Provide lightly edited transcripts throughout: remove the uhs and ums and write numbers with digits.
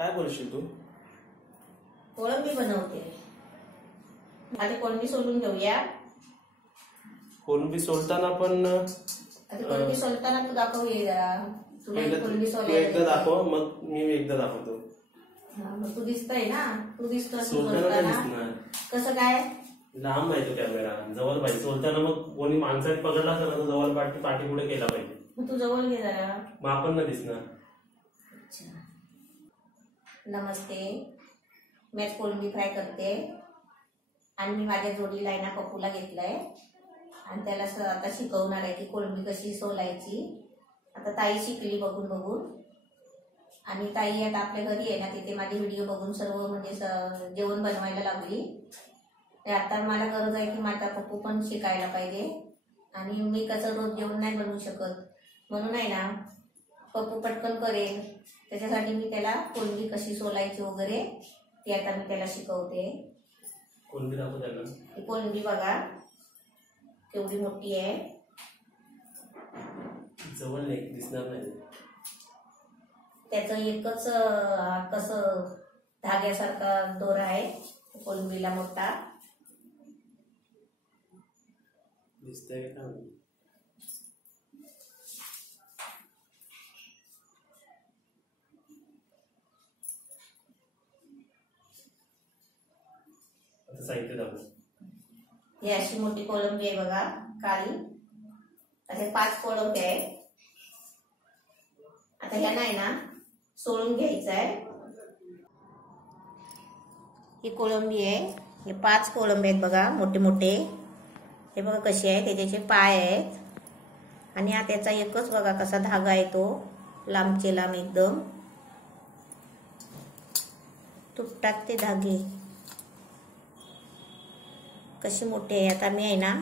काय बोलशील तू? कोळंबी बनवते. आधी कोळंबी सोलून घेऊया. कोळंबी सोलताना पण आधी कोळंबी सोलताना तू दाखव ये जरा. तुला कोळंबी तू सोलायला एकदा दाखव, मग मी एकदा दाखवतो. मग तू दिसतय ना, तू दिसतो सोलताना कसं काय? लांब आहे तो कॅमेरा, जवळ पाहिजे. सोलताना मग कोणी माणसाने पकडला तर जवळ पाठी पुढे केला पाहिजे. मग तू जवळ घे जरा, मग आपण ना दिसणार. नमस्ते, मी कोळंबी फ्राय करते आणि मी माझ्या जोडीला आहे ना पप्पूला घेतलंय आणि त्याला आता शिकवणार आहे की कोळंबी कशी सोलायची. आता ताई शिकली बघून बघून आणि ताई आता आपल्या घरी आहे ना, तिथे माझे व्हिडिओ बघून सर्व म्हणजे जेवण बनवायला लागली. आता मला गरज आहे की माझा पप्पू पण शिकायला पाहिजे आणि मी कसं रोज जेवण नाही बनवू शकत, म्हणून आहे ना पप्पू पटकन करेल. त्याच्यासाठी मी त्याला कोळंबी कशी सोलायची वगैरे ती आता मी त्याला शिकवते. कोळंबी दाखव त्याला. ही कोळंबी बघा केवढी मोठी आहे. जवळ नाही दिसणार नाही. त्याचं एकच कसं धाग्यासारखा दोरा आहे कोळंबीला मोठा. दिसतंय का? साहित्य दाखव. ही अशी मोठी कोळंबी आहे बघा, काळी. असे 5 कोळंबी आहेत. आता ह्या नाही ना सोलून घ्यायचं आहे. ही कोळंबी आहे. हे 5 कोळंबी आहेत बघा, मोठे मोठे. हे बघा कसे आहे, त्याचे पाय आहेत आणि हा त्याचा एकच बघा कसा धागा आहे, तो लांबचे लांब एकदम तुटतात ते धागे. कशी मोठी आहे. आता मी आहे ना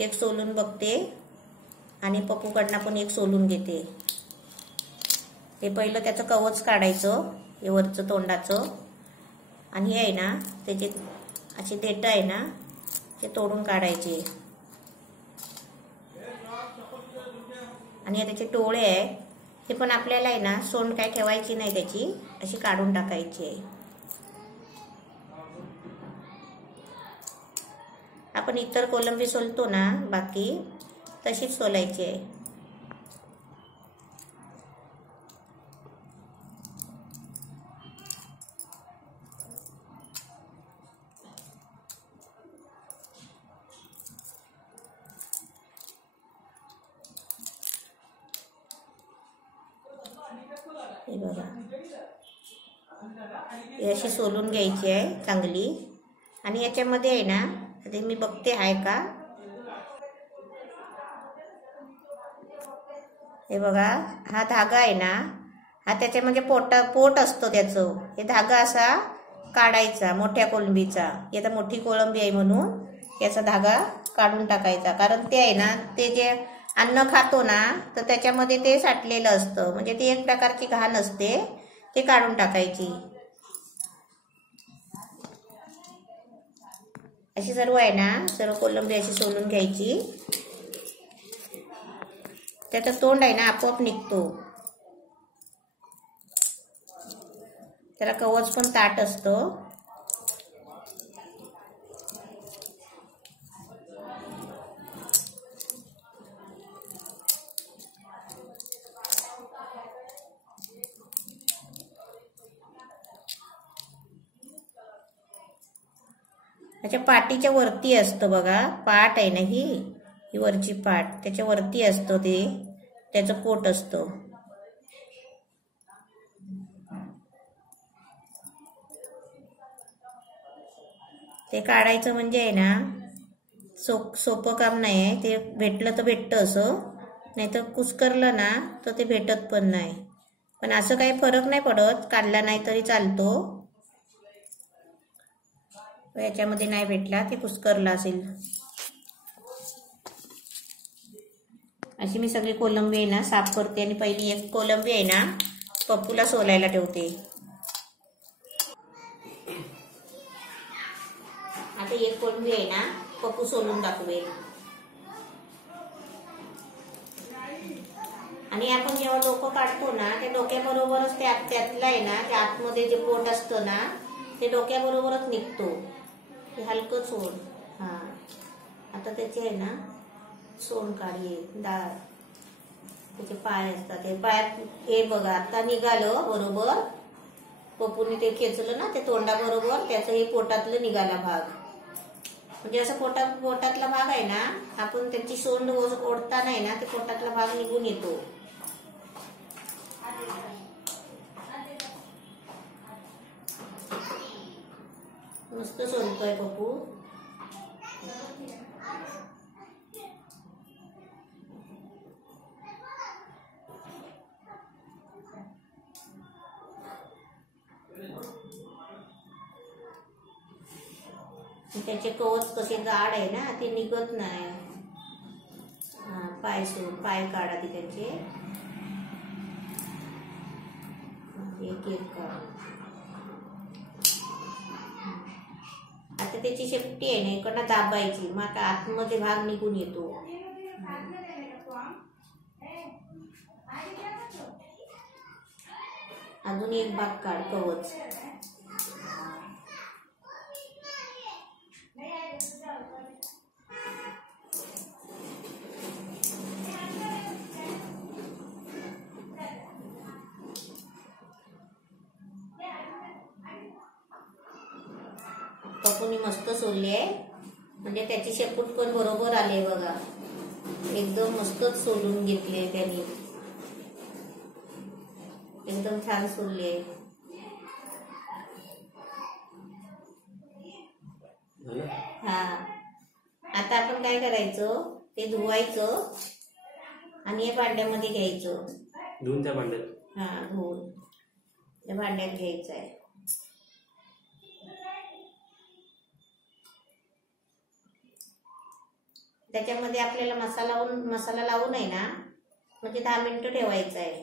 एक सोलून बघते आणि पप्पूकडनं पण एक सोलून घेते. हे पहिलं त्याचं कवच काढायचं, हे वरचं तोंडाचं, आणि हे आहे ना त्याचे अशी देठ आहे ना ते तोडून काढायचे. आणि हे त्याचे डोळे आहे, हे पण आपल्याला आहे ना सोंड काय ठेवायची नाही, त्याची अशी काढून टाकायची. आपण इतर कोळंबी सोलतो ना बाकी, तशीच सोलायची आहे. हे बघा, ही अशी सोलून घ्यायची आहे चांगली. आणि याच्यामध्ये आहे ना, ते मी बघते आहे का. हे बघा, हा धागा आहे ना, हा त्याच्या म्हणजे पोट असतो त्याचं. हे धागा असा काढायचा मोठ्या कोळंबीचा. ही आता मोठी कोळंबी आहे म्हणून याचा धागा काढून टाकायचा. कारण ते आहे ना, ते जे अन्न खातो ना तर त्याच्यामध्ये ते साठलेलं असतं, म्हणजे ती एक प्रकारची घाण असते, ते काढून टाकायची. अशी सर्व आहे ना, सर्व कोळंबी अशी सोलून घ्यायची. त्याचं तोंड आहे ना आपोआप निघतो. त्याला कवच पण ताट असतं. त्याच्या पाठीच्या वरती असतं बघा, पाठ आहे ना ही वरची पाठ, त्याच्या वरती असतं ते, त्याचं पोट असतं. ते काढायचं म्हणजे आहे ना सोपं काम नाही आहे. ते भेटलं तर भेटतं असं, नाही तर कुस्करलं ना तर ते भेटत पण नाही. पण असं काही फरक नाही पडत, काढला नाही तरी चालतो. याच्यामध्ये नाही भेटला, ते कुस्करला असेल. अशी मी सगळी कोळंबी आहे ना साफ करते आणि पहिली एक कोळंबी आहे ना पप्पूला सोलायला ठेवते. आता एक कोळंबी आहे ना पप्पू सोलून टाकवेल. आणि आपण जेव्हा डोकं काढतो ना ते डोक्याबरोबरच त्यातलं आहे ना ते आतमध्ये जे पोट असतं ना ते डोक्याबरोबरच निघतो. ते हलकं सोड. हा आता त्याचे आहे ना सोन काढी डाळ त्याचे पाय असतात ते पाय हे बघा आता निघालं बरोबर. पप्पूने ते खेचलं ना ते तोंडाबरोबर त्याचं हे पोटातलं निघाला भाग. म्हणजे असं पोटातला भाग आहे ना आपण त्याची सोंड ओढताना आहे ना ते पोटातला भाग निघून येतो. मस्त सोलतोय पप्पू. त्याचे कवच कसे जाड आहे ना ते निघत नाही. पाय काढा ती त्याचे एक काढा. आता त्याची शेपटी आहे ना इकडनं दाबायची मग आता आतमध्ये भाग निघून येतो. अजून एक भाग काढ कवच. पप्पूनी मस्त सोलले म्हणजे त्याची शेपूट पण बरोबर आले बघा. एकदम मस्तच सोलून घेतले त्यांनी. एकदम छान सोलले. हा आता आपण काय करायचं ते धुवायचं आणि हे भांड्यामध्ये घ्यायचं. धुवून त्या भांड्यात. हा धुवून त्या भांड्यात घ्यायचं आहे. त्याच्यामध्ये आपल्याला मसाला लावून आहे ना म्हणजे 10 मिनिटं ठेवायचं आहे.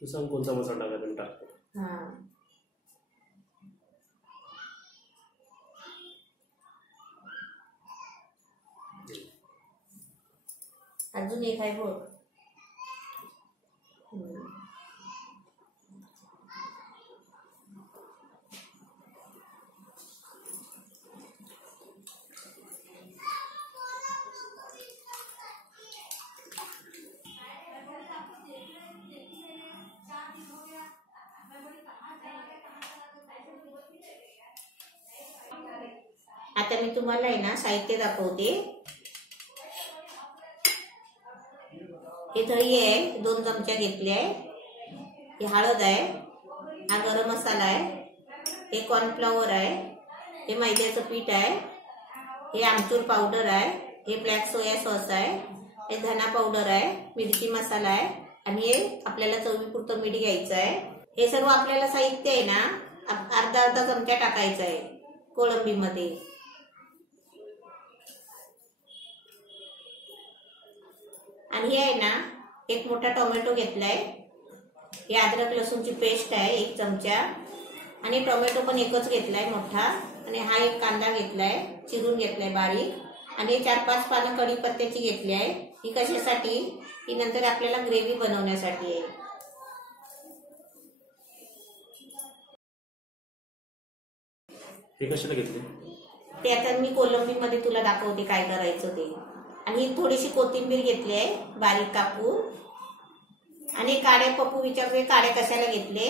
तू सांग कोणता मसाला टाकायचा टाक. हा अजून एक आहे बघ. आता मी तुम्हाला आहे ना साहित्य दाखवते. हे दही आहे 2 चमचे घेतले आहे. हे हळद आहे. हा गरम मसाला आहे. हे कॉर्नफ्लॉवर आहे. हे मैद्याचं पीठ आहे. हे आमचूर पावडर आहे. हे ब्लॅक सोया सॉस आहे. हे धना पावडर आहे. मिरची मसाला आहे आणि हे आपल्याला चवीपुरतं मीठ घ्यायचं आहे. हे सर्व आपल्याला साहित्य आहे ना अर्धा चमचा टाकायचं आहे कोळंबीमध्ये. आणि हे आहे ना एक मोठा टोमॅटो घेतलाय. हे अद्रक लसूणची पेस्ट आहे 1 चमचा आणि टोमॅटो पण एकच घेतलाय मोठा. आणि हा एक कांदा घेतलाय चिरून घेतलाय बारीक आणि 4-5 पानं कढीपत्त्याची घेतली आहे. ही कशासाठी ही नंतर आपल्याला ग्रेव्ही बनवण्यासाठी आहे. हे कशाला घेतले ते आता मी कोलंबीमध्ये तुला दाखवते काय करायचं ते. आणि थोडीशी कोथिंबीर घेतली आहे बारीक कापून. आणि काडे पप्पू विचारते काडे कशाला घेतले.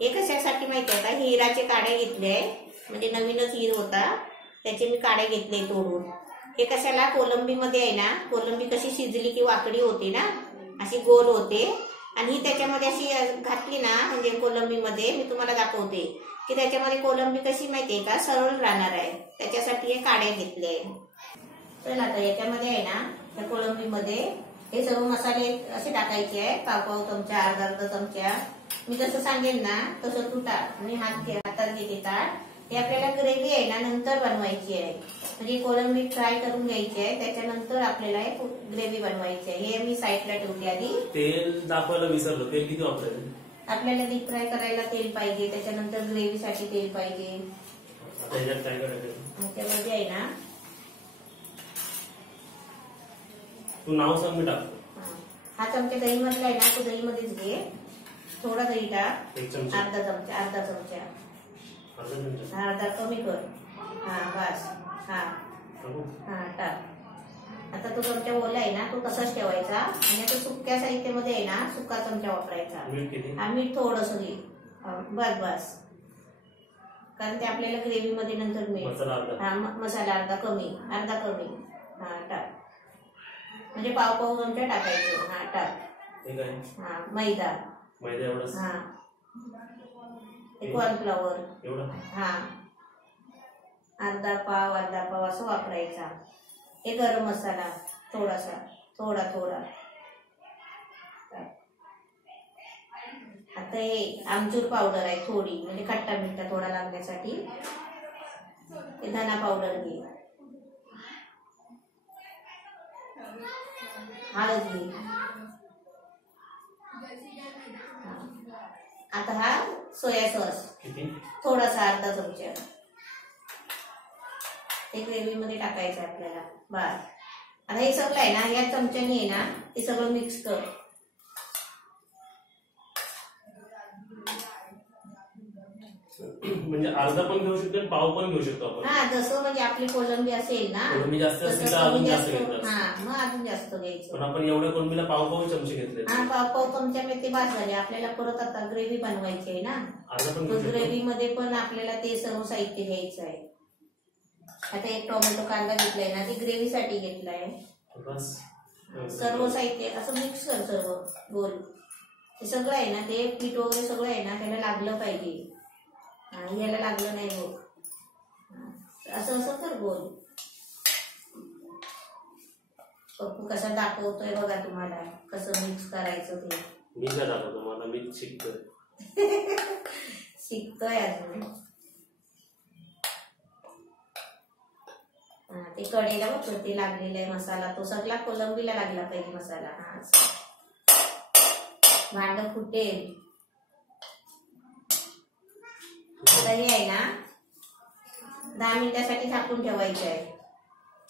हे कशासाठी माहिती आहे का हिराचे काडे घेतले म्हणजे नवीनच हिर होता त्याचे मी काडे घेतले तोडून. हे कशाला कोलंबीमध्ये आहे ना कोलंबी कशी शिजली की वाकडी होते ना अशी गोल होते. आणि ही त्याच्यामध्ये अशी घातली ना म्हणजे कोलंबीमध्ये मी तुम्हाला दाखवते की त्याच्यामध्ये कोलंबी कशी माहितीये का सरळ राहणार आहे. त्याच्यासाठी हे काडे घेतले. चल आता याच्यामध्ये आहे ना त्या कोळंबीमध्ये हे सर्व मसाले असे टाकायचे आहे. पाव चमचा अर्धा चमचा मी जसं सांगेन ना तसं तू टाक. आणि हातात घेते ताट. हे आपल्याला ग्रेव्ही आहे ना नंतर बनवायची आहे म्हणजे कोळंबी फ्राय करून घ्यायची आहे त्याच्यानंतर आपल्याला ग्रेव्ही बनवायची आहे. हे मी साईडला ठेवते आधी. तेल दाखवायला विसरलो. तेल किती वापरायचं. आपल्याला डीप फ्राय करायला तेल पाहिजे. त्याच्यानंतर ग्रेव्हीसाठी तेल पाहिजे. त्यामध्ये आहे ना तू नाव सांग मी टाकतो. हा चमचा दही मधला आहे ना, तो दही मध्येच घे. थोडा दही टाक. 1 चमचा. अर्धा चमचा. अर्धा चमचा. अर्धा कमी कर. हा बस. हा टाकू? हा टाक. आता तो चमचा ओला आहे ना, तो तसाच ठेवायचा आणि आता सुक्या साहित्यामध्ये आहे ना सुका चमचा वापरायचा. मीठ किती? हा मीठ थोडंसं घे. बस बस, कारण ते आपल्याला ग्रेव्ही मध्ये नंतर मीठ. हा मसाला अर्धा कमी. हा टाक. म्हणजे पाव पाव चमचा टाकायचं. हा टाक. हा मैदा एवढं. हा कॉर्नफ्लॉवर एवढं. हा अर्धा पाव असं वापरायचा. हे गरम मसाला थोडासा, थोडा. आता हे आमचूर पावडर आहे थोडी, म्हणजे खट्टा मिठा थोडा लागण्यासाठी. हे धना पावडर घे. हळद घे. आता हा सोया सॉस थोडासा अर्धा चमचा ते ग्रेव्ही मध्ये टाकायचं आपल्याला. बस. आता हे सगळं आहे ना या चमच्याने आहे ना हे सगळं मिक्स कर. म्हणजे अर्धा पण घेऊ शकतो आणि पाव पण घेऊ शकतो आपण. हा जसं म्हणजे आपली कोलंबी असेल ना, कोलंबी जास्त असेल तर अजून जास्त घेतलं. हा मग अजून जास्त घ्यायचं. पण आपण एवढ्या कोलंबीला पाव चमचे घेतले. हा पाव चमच्यामध्ये ते बास झाले. आपल्याला परत आता ग्रेव्ही बनवायची आहे ना, ग्रेव्ही मध्ये पण आपल्याला ते सर्व साहित्य घ्यायचं आहे. आता एक टोमॅटो कांदा घेतलाय ना, ती ग्रेव्ही साठी घेतलाय. सर्व साहित्य असं मिक्स कर सर्व गोल. हे सगळं आहे ना, ते पीठ वगैरे सगळं आहे ना त्याला लागलं पाहिजे. याला लागलं नाही बघ. असं कर गोल. पप्पू कसा दाखवतोय बघा तुम्हाला, कसं मिक्स करायचं ते. मी काय दाखवतो मला, मी शिकतोय. शिकतोय अजून. ते कडेला बघ ते लागलेला आहे मसाला, तो सगळा कोलंबीला लागला पाहिजे मसाला. हा भांड फुटेल. आता हे आहे ना 10 मिनिटासाठी झाकून ठेवायचे आहे.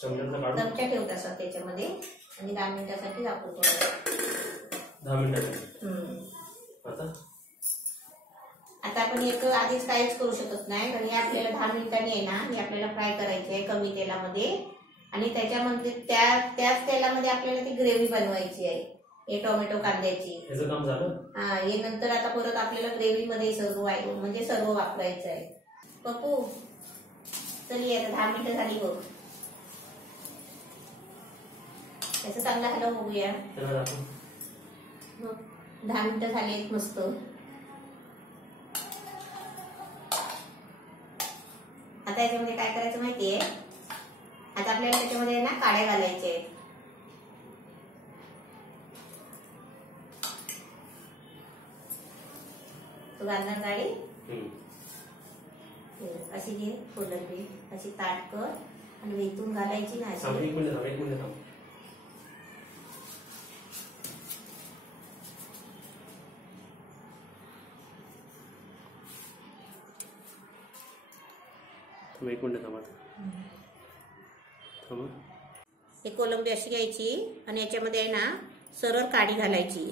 चमचा ठेव तसा त्याच्यामध्ये आणि 10 मिनिटासाठी झाकून ठेवायचं. 10 मिनिटासाठी. आता आपण एक आधीच काहीच करू शकत नाही, कारण हे आपल्याला 10 मिनिटांनी आहे ना हे आपल्याला फ्राय करायचे आहे कमी तेलामध्ये. आणि त्याच्यामध्ये त्याच तेलामध्ये आपल्याला ती ग्रेव्ही बनवायची आहे हे टोमॅटो कांद्याची. याचं काम झालं. हा हे नंतर आता परत आपल्याला ग्रेव्ही मध्ये सर्व वापरायचं आहे. पप्पू चल ये, 10 मिनिटं झाली बघ. त्याचं चांगला हलव बघूया. 10 मिनिटं झाली मस्त. आता याच्यामध्ये काय करायचं माहितीये, आता आपल्याला त्याच्यामध्ये ना काड्या घालायच्या आहेत. तू घालणार काडी अशी घे, कोलंबी अशी ताट कर आणि वेतून घालायची ना अशी. एक मिनिट थांब. हे कोलंबी अशी घ्यायची आणि याच्यामध्ये आहे ना सरळ काडी घालायची.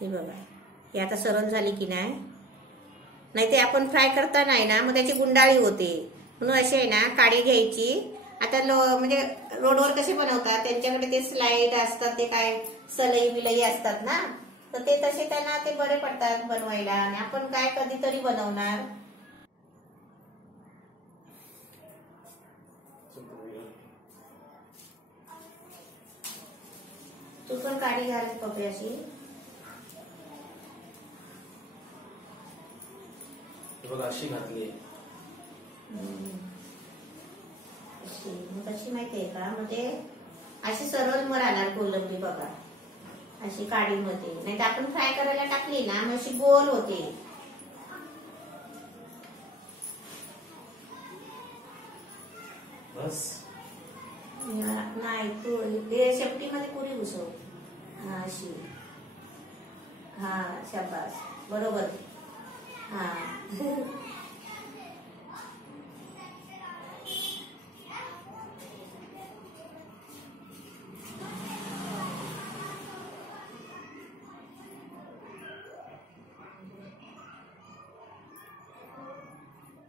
हे बघा, हे आता सरळ झाली की नाही ते आपण फ्राय करता नाही ना मग त्याची गुंडाळी होते. म्हणून अशी आहे ना काडी घ्यायची. आता म्हणजे रोडवर कसे बनवतात त्यांच्याकडे ते स्लाइड असतात, ते काय सलई बिलई असतात ना, तर ते तसे त्यांना ते बरे पडतात बनवायला. आणि आपण काय कधीतरी बनवणार. तू पण काडी घाल पप्पी अशी. अशी घातली कशी माहितीये का, म्हणजे अशी सरळ मग राहणार कोलंबी बघा अशी काडीमध्ये. नाही तर आपण फ्राय करायला टाकली ना मग अशी गोल होते. बस नाही तू शेपटीमध्ये पुरी घुसव. हा अशी. हा शाबास बरोबर. हा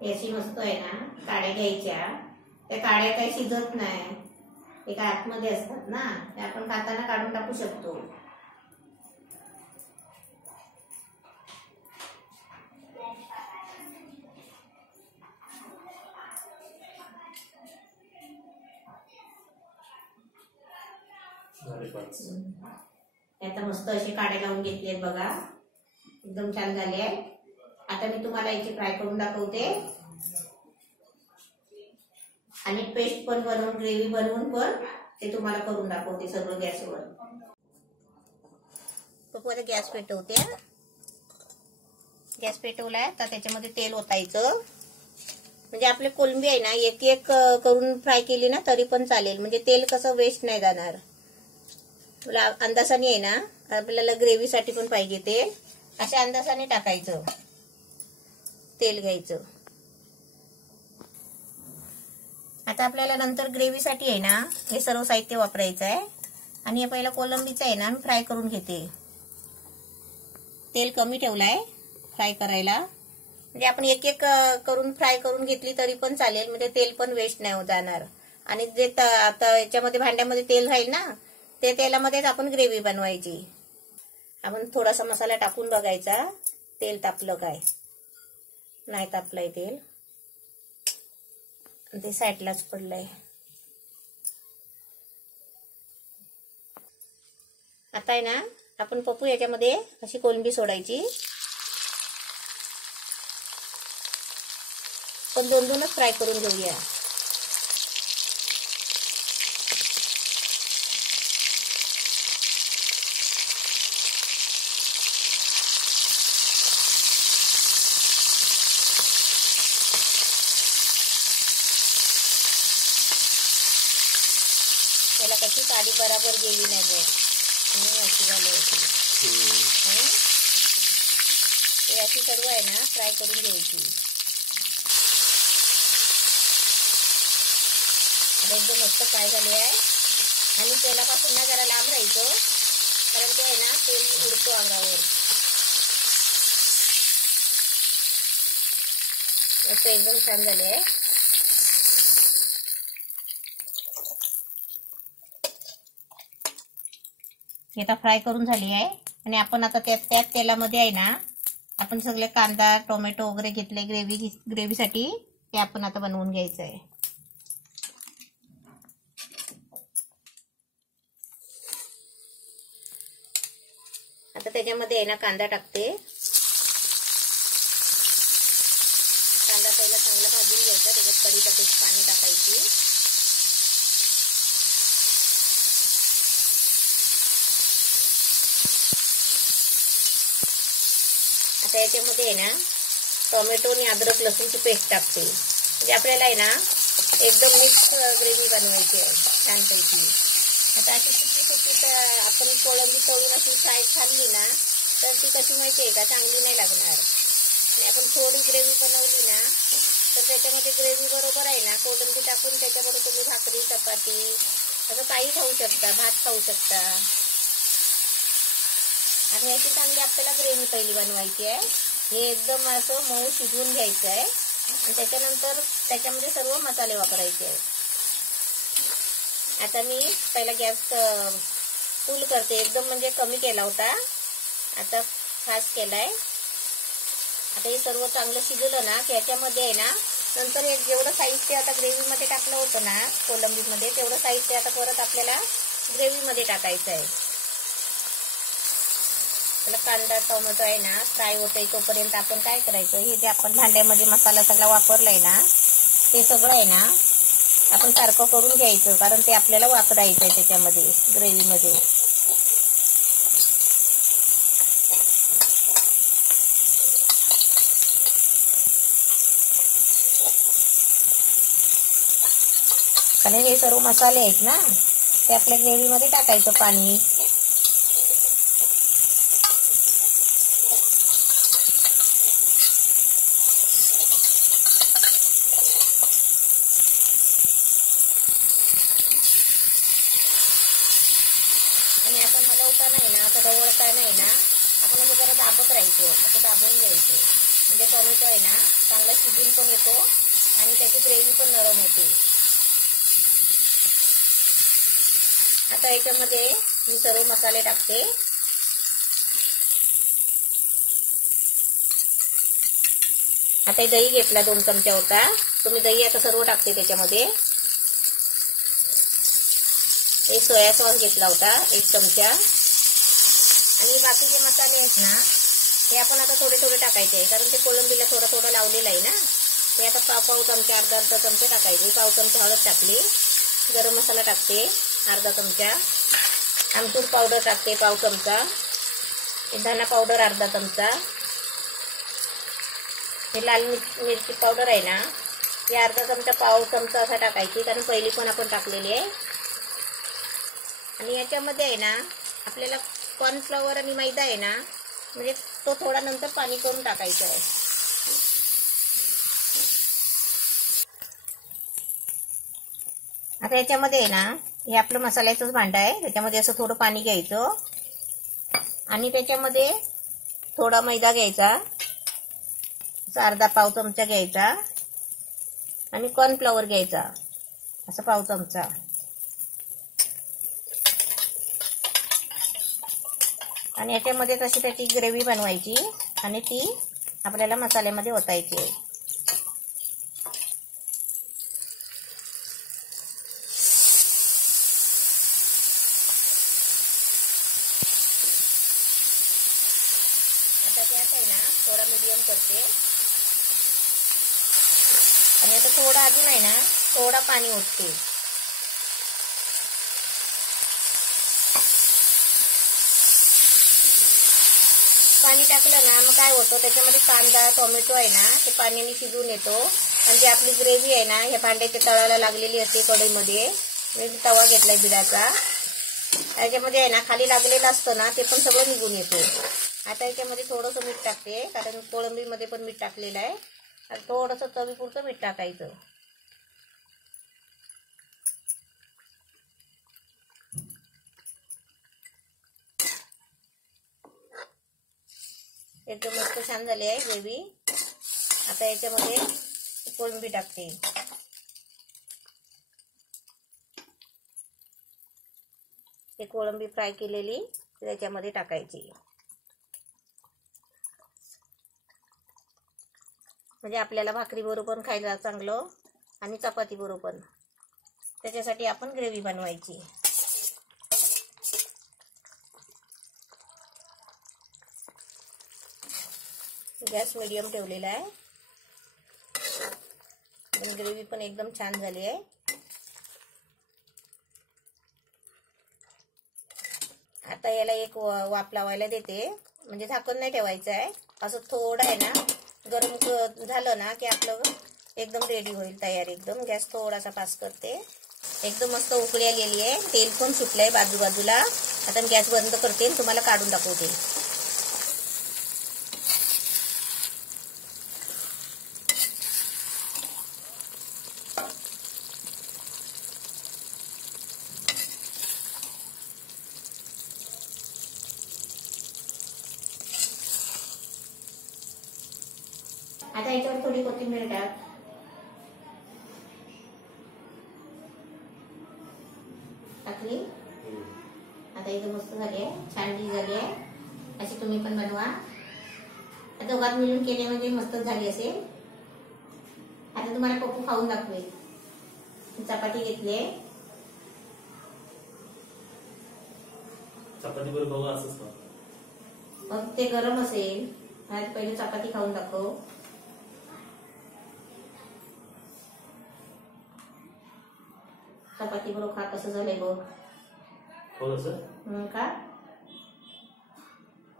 याची मस्त आहे ना काड्या घ्यायच्या. त्या काड्या काही शिजत नाही, ते काय आतमध्ये असतात ना, ते आपण खाताना काढून टाकू शकतो. आता मस्त असे काड्या लावून घेतले आहेत बघा, एकदम छान झाले आहे. आता मी तुम्हाला याची फ्राय करून दाखवते आणि पेस्ट पण बनवून, ग्रेव्ही बनवून पण ते तुम्हाला करून दाखवते सर्व गॅसवर. आता गॅस पेटवते. गॅस पेटवलाय तर त्याच्यामध्ये तेल ओतायचं. म्हणजे आपले कोलंबी आहे ना एक एक करून फ्राय केली ना तरी पण चालेल, म्हणजे तेल कसं वेस्ट नाही जाणार. तुला अंदाजाने आहे ना, आपल्याला ग्रेव्हीसाठी पण पाहिजे तेल, अशा अंदाजाने टाकायचं. तेल घ्यायचं. आता आपल्याला नंतर ग्रेव्हीसाठी आहे ना हे सर्व साहित्य वापरायचं आहे. आणि पहिला कोलंबीचं आहे ना मी फ्राय करून घेते. तेल कमी ठेवलाय फ्राय करायला, म्हणजे आपण एक एक करून फ्राय करून घेतली तरी पण चालेल, म्हणजे तेल पण वेस्ट नाही जाणार. आणि जे आता याच्यामध्ये भांड्यामध्ये तेल राहील ना, ते तेलामध्येच आपण ग्रेव्ही बनवायची. आपण थोडासा मसाला टाकून बघायचा तेल तापलं काय, नाही तापलंय तेल, ते साईडलाच पडलंय. आता आहे ना आपण पप्पू याच्यामध्ये अशी कोलंबी सोडायची, पण दोन दोनच फ्राय करून घेऊया. त्याला कशी काडी बराबर गेली नाही बघ, म्हणून अशी झाली होती. ते अशी सर्व आहे ना फ्राय करून घ्यायची. एकदम मस्त फ्राय झाली आहे. आणि तेलापासून ना जरा लांब राहायचं, कारण ते आहे ना तेल उडतो अंगावर. मस्त एकदम छान झाले आहे. आता फ्राय करून झाली आहे. आणि आपण आता त्याच तेलामध्ये आहे ना आपण सगळे कांदा टोमॅटो वगैरे घेतले ग्रेव्हीसाठी, ते आपण आता बनवून घ्यायचं आहे. आता त्याच्यामध्ये आहे ना कांदा टाकते. कांदा पहिला चांगला भाजून घ्यायचा, त्याच्यात कढीपत्त्याची पाने टाकायची. आता याच्यामध्ये आहे ना टोमॅटो आणि अद्रक लसूणची पेस्ट टाकते. म्हणजे आपल्याला आहे ना एकदम मिक्स ग्रेव्ही बनवायची आहे छानपैकी. आता अशी सुकी आपण कोळंबी तळून अशी फ्राय खाल्ली ना तर ती कशी माहिती आहे का, चांगली नाही लागणार. आणि आपण थोडी ग्रेव्ही बनवली ना तर त्याच्यामध्ये ग्रेव्ही बरोबर आहे ना कोळंबी टाकून त्याच्याबरोबर तुम्ही भाकरी चपाती असं काही खाऊ शकता, भात खाऊ शकता. आणि याची चांगली आपल्याला ग्रेव्ही पहिली बनवायची आहे. हे एकदम असं मऊ शिजवून घ्यायचं आहे आणि त्याच्यानंतर त्याच्यामध्ये सर्व मसाले वापरायचे आहेत. आता मी पहिला गॅस फुल करते, एकदम म्हणजे कमी केला होता, आता फास्ट केलाय. आता हे सर्व चांगलं शिजलं ना की याच्यामध्ये आहे ना नंतर हे जेवढं साहित्य आता ग्रेव्हीमध्ये टाकलं होतं ना कोलंबीमध्ये, तेवढं साहित्य आता परत आपल्याला ग्रेव्हीमध्ये टाकायचं आहे. त्याला कांदा टोमॅटो आहे ना फ्राय होतंय तोपर्यंत आपण काय करायचं, हे जे आपण भांड्यामध्ये मसाला सगळा वापरलाय ना ते सगळं आहे ना आपण सारखं करून घ्यायचं, कारण ते आपल्याला वापरायचं आहे त्याच्यामध्ये ग्रेव्हीमध्ये. कारण हे सर्व मसाले आहेत ना ते आपल्या ग्रेव्हीमध्ये टाकायचं पाणी. आणि आपण हलवता नाही ना, आता ढवळता नाही ना, आपण असं जरा दाबत राहायचं, असं दाबून घ्यायचं. म्हणजे टोमॅटो आहे ना चांगला शिजून पण येतो आणि त्याची ग्रेव्ही पण नरम होते. आता याच्यामध्ये मी सर्व मसाले टाकते. आता दही घेतला 2 चमचा होता, तो मी दही आता सर्व टाकते त्याच्यामध्ये. एक सोया सॉस घेतला होता 1 चमचा आणि बाकीचे मसाले आहेत ना हे आपण आता थोडे थोडे टाकायचे आहे, कारण ते कोळंबीला थोडं थोडं लावलेलं आहे ना. ते आता पाव चमचा अर्धा चमचा टाकायचे. पाव चमचा हळद टाकली, गरम मसाला टाकते अर्धा चमचा, आमचूर पावडर टाकते पाव चमचा, धना पावडर अर्धा चमचा, हे लाल मिरची पावडर आहे ना हे अर्धा चमचा पाव चमचा असा टाकायची, कारण पहिली पण आपण टाकलेली आहे. आणि याच्यामध्ये आहे ना आपल्याला कॉर्नफ्लॉवर आणि मैदा आहे ना म्हणजे तो थोडा नंतर पाणी करून टाकायचा आहे. आता याच्यामध्ये आहे ना हे आपलं मसाल्याचंच भांडं आहे, त्याच्यामध्ये असं थोडं पाणी घ्यायचं आणि त्याच्यामध्ये थोडा मैदा घ्यायचा, अर्धा पाव चमचा घ्यायचा आणि कॉर्नफ्लॉवर घ्यायचा असं पाव चमचा. आणि याच्यामध्ये तशी त्याची ग्रेव्ही बनवायची आणि ती आपल्याला मसाल्यामध्ये ओतायची आहे. आता गॅस आहे ना थोडा मीडियम करते आणि आता थोडा अजून आहे ना थोडा पाणी ओतते. पाणी टाकलं ना मग काय होतं त्याच्यामध्ये कांदा टोमॅटो आहे ना ते पाण्याने शिजून येतो आणि जी आपली ग्रेव्ही आहे ना ह्या भांड्याच्या तळाला लागलेली असते कढईमध्ये. मी तवा घेतलाय बिडाचा, त्याच्यामध्ये आहे ना खाली लागलेलं असतं ना ते पण सगळं निघून येतो. आता याच्यामध्ये थोडंसं मीठ टाकते, कारण कोळंबीमध्ये पण मीठ टाकलेलं आहे. आणि थोडंसं चवीपुरतं मीठ टाकायचं. एकदम मस्त छान झाली आहे ग्रेव्ही. आता याच्यामध्ये कोळंबी टाकते. हे कोळंबी फ्राय केलेली त्याच्यामध्ये टाकायची, म्हणजे आपल्याला भाकरी बरोबर पण खायला चांगलं आणि चपाती बरोबर पण. त्याच्यासाठी आपण ग्रेव्ही बनवायची. गॅस मीडियम ठेवलेला आहे. ग्रेव्ही पण एकदम छान झाली आहे. आता याला एक वाफ लावायला देते, म्हणजे झाकण नाही ठेवायचं आहे. असं थोडं आहे ना गरम झालं ना की आपलं एकदम रेडी होईल तयार. एकदम गॅस थोडासा फास्ट करते. एकदम मस्त उकळी गेली आहे, तेल पण सुटलंय बाजूबाजूला. आता गॅस बंद करते आणि तुम्हाला काढून दाखवते. आता याच्यावर थोडी कोथिंबीर टाक. टाकली. आता एकदम मस्त झाली आहे, छान डिश झाली आहे. अशी तुम्ही पण बनवा. दोघात मिळून केले म्हणजे मस्त झाली असेल. आता तुम्हाला पप्पू खाऊन दाखवेल. चपाती घेतली, चपाती बरोबर असंच का? मग ते गरम असेल. आता पहिले चपाती खाऊन दाखव. चपाती बरोबर खा, कसं झालंय बघ. हो सर. का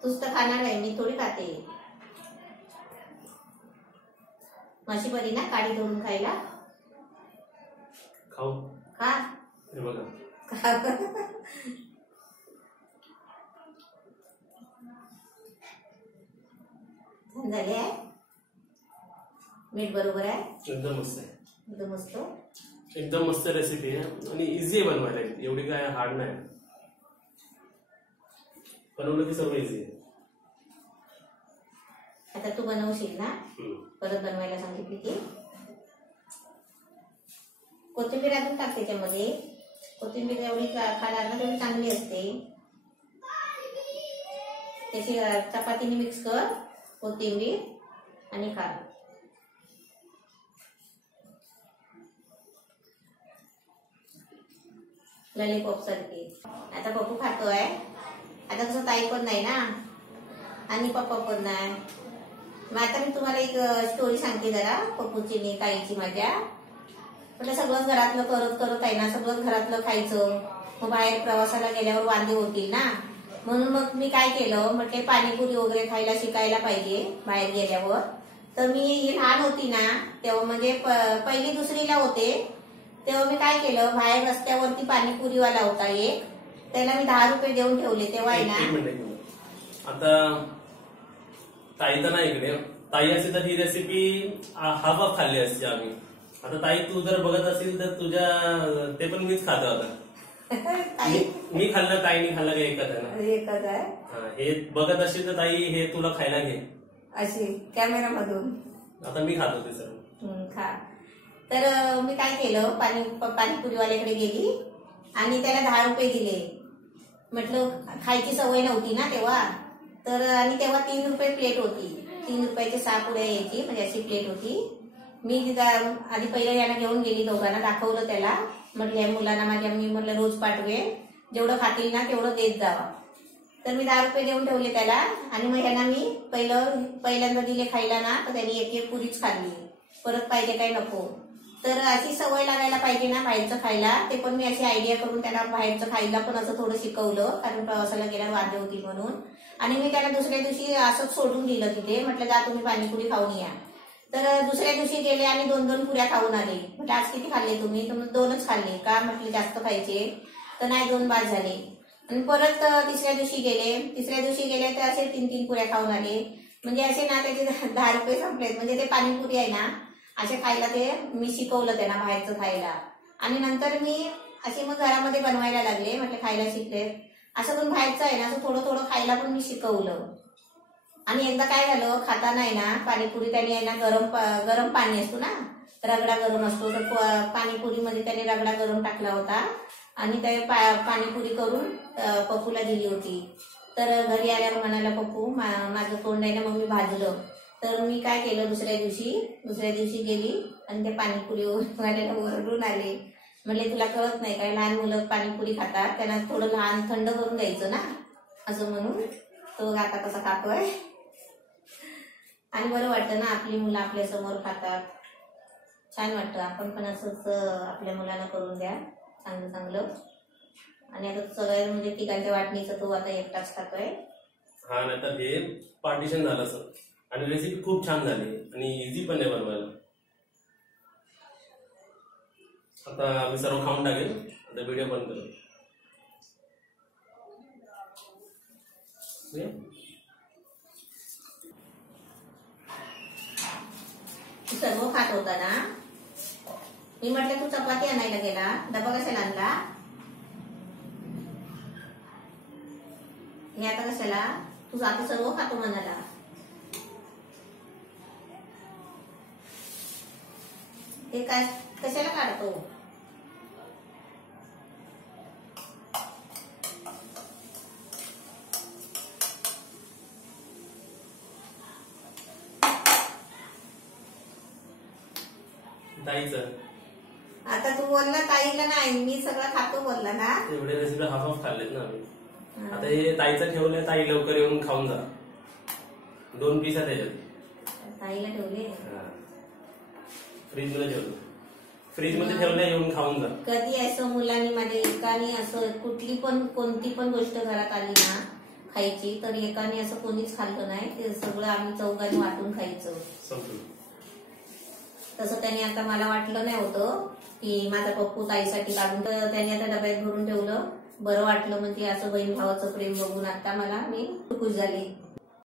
तूच तर खाणार आहे, मी थोडी खाते. माशी बरी ना काळी धरून खायला. खाऊ खा. हे बघा. छान झाली आहे. मीठ बरोबर आहे. एकदम मस्त आहे. एकदम मस्त. एकदम मस्त रेसिपी आहे आणि इझी आहे बनवायला. एवढी काय हार्ड नाही. बनवलं की सर्व इझी आहे. आता तू बनवशील ना, परत बनवायला सांगितली की. कोथिंबीर अजून टाक त्याच्यामध्ये. कोथिंबीर एवढी खाणार ना तेवढी चांगली असते. त्याची चपातीने मिक्स कर कोथिंबीर आणि खा. लॉलीपॉप सारखी. आता पप्पू खातोय. आता कसं ताई पण नाही ना आणि पप्पा पण नाही. मग आता मी तुम्हाला एक स्टोरी सांगते जरा पप्पूची आणि ताईची माझ्या. म्हटलं सगळं घरातलं करत करत आहे ना, सगळं घरातलं खायचं. मग बाहेर प्रवासाला गेल्यावर वांदे होतील ना, म्हणून मग मी काय केलं, म्हटले पाणीपुरी वगैरे खायला शिकायला पाहिजे बाहेर गेल्यावर. तर मी लहान होती ना तेव्हा, म्हणजे पहिली दुसरीला होते तेव्हा मी काय केलं, बाहेर रस्त्यावरती पाणीपुरीवाला होता एक, त्याला मी 10 रुपये देऊन ठेवले. तेव्हा आहे ना, आता ताई तर नाही इकडे, ताई असते तर ही रेसिपी हाफ खाल्ली असते आम्ही. आता ताई तू जर बघत असेल तर तुझ्या ते पण मीच खात होता. मी खाल्लं ताईने खाल्लं का एकच आहे ना, एकच आहे. हे बघत असेल तर ताई हे तुला खायला घे अशी कॅमेरा मधून. आता मी खात होते सर. खा. तर मी काय केलं, पाणीपुरीवाल्याकडे गेली आणि त्याला 10 रुपये दिले. म्हटलं खायची सवय नव्हती ना तेव्हा, तर आणि तेव्हा 3 रुपये प्लेट होती. 3 रुपयाची 6 पुऱ्या यायची, म्हणजे अशी प्लेट होती. मी तिथं आधी पहिलं याला घेऊन गेली, दोघांना दाखवलं त्याला. म्हटलं या मुलांना माझ्या मी म्हटलं रोज पाठवे, जेवढं खातील ना तेवढं देत जावा. तर मी 10 रुपये देऊन ठेवले त्याला. आणि मग ह्यांना मी पहिल्यांदा दिले खायला ना, तर त्यांनी एक पुरीच खाल्ली. परत पाहिजे काय नको. तर अशी सवय लागायला पाहिजे ना बाहेरचं खायला. ते पण मी अशी आयडिया करून त्याला बाहेरचं खायला पण असं थोडं शिकवलं, कारण प्रवासाला गेल्यावर वांदे होतील म्हणून. आणि मी त्याला दुसऱ्या दिवशी असंच सोडून दिलं तिथे. म्हटलं जा तुम्ही पाणीपुरी खाऊन या. तर दुसऱ्या दिवशी गेले आणि 2-2 पुऱ्या खाऊन आले. म्हटलं आज किती खाल्ले तुम्ही? 2च खाल्ले का? म्हटलं जास्त खायचे तर नाही, 2 बाद झाले. आणि परत तिसऱ्या दिवशी गेले तर असे 3-3 पुऱ्या खाऊन आले. म्हणजे असे ना त्याचे 10 रुपये संपलेत. म्हणजे ते पाणीपुरी आहे ना असे खायला ते मी शिकवलं त्यांना बाहेरचं खायला. आणि नंतर मी असे मग घरामध्ये बनवायला लागले. म्हटलं खायला शिकले. असं पण बाहेरचं आहे ना, असं थोडं थोडं खायला पण मी शिकवलं. आणि एकदा काय झालं, खाताना आहे ना पाणीपुरी त्याने आहे ना गरम पाणी असतो ना, रगडा गरम असतो, तर पाणीपुरीमध्ये त्याने रगडा गरम टाकला होता आणि ते पाणीपुरी करून पप्पूला दिली होती. तर घरी आल्यावर म्हणाला पप्पू माझं तोंड आहे ना मग मी भाजलं. तर मी काय केलं, दुसऱ्या दिवशी गेली आणि ते पाणीपुरी माझ्याला ओरडून आले. म्हणले तुला कळत नाही काय, लहान मुलं पाणीपुरी खातात, त्यांना थोडं लहान थंड करून द्यायचं ना, असं म्हणून. तो आता कसा खातोय. आणि बरं वाटतं ना, आपली मुलं आपल्या समोर खातात, छान वाटतं. आपण पण असंच आपल्या मुलांना करून द्या चांगलं. आणि आता सगळ्या म्हणजे तिघांच्या वाटणीचं तो आता एकटाच खातोय. हा, नाही तर हे पार्टिशन झालं सर. आणि रेसिपी खूप छान झाली आणि इझी पण आहे बनवायला. आता आम्ही सर्व खाऊन टाकेल. आता व्हिडिओ बंद करू. सर्व खात होता ना. मी म्हटलं तू चपाती आणायला गेला, डबा कशाला आणला? हे आता कशाला? तू आता सर्व खातो म्हणाला. हे काय कशाला काढतो? ताईचं आता तू बोलला ताईला नाही, मी सगळं खातो बोलला ना. एवढे रेसिपी हाफ खाल्लेत ना आम्ही. आता हे ताईचं ठेवलंय, ताई लवकर येऊन खाऊन जा. 2 पीस आहे त्याच्यात. ताईला ठेवले फ्रीज मध्ये ठेवलंय, येऊन खाऊन जा. कधी असं मुलांनी माझ्या एकाने असं कोणती पण गोष्ट घरात आली ना खायची, तर एकाने असं कोणीच खाल्लं नाही. ते सगळं आम्ही चौघांनी वाटून खायचं. तसं त्यांनी आता मला वाटलं नाही होतं की माझा पप्पू ताईसाठी काढून, तर त्यांनी आता डब्यात भरून ठेवलं. बरं वाटलं म्हणजे असं बहीण भावाचं प्रेम बघून आता मला मी खुश झाली.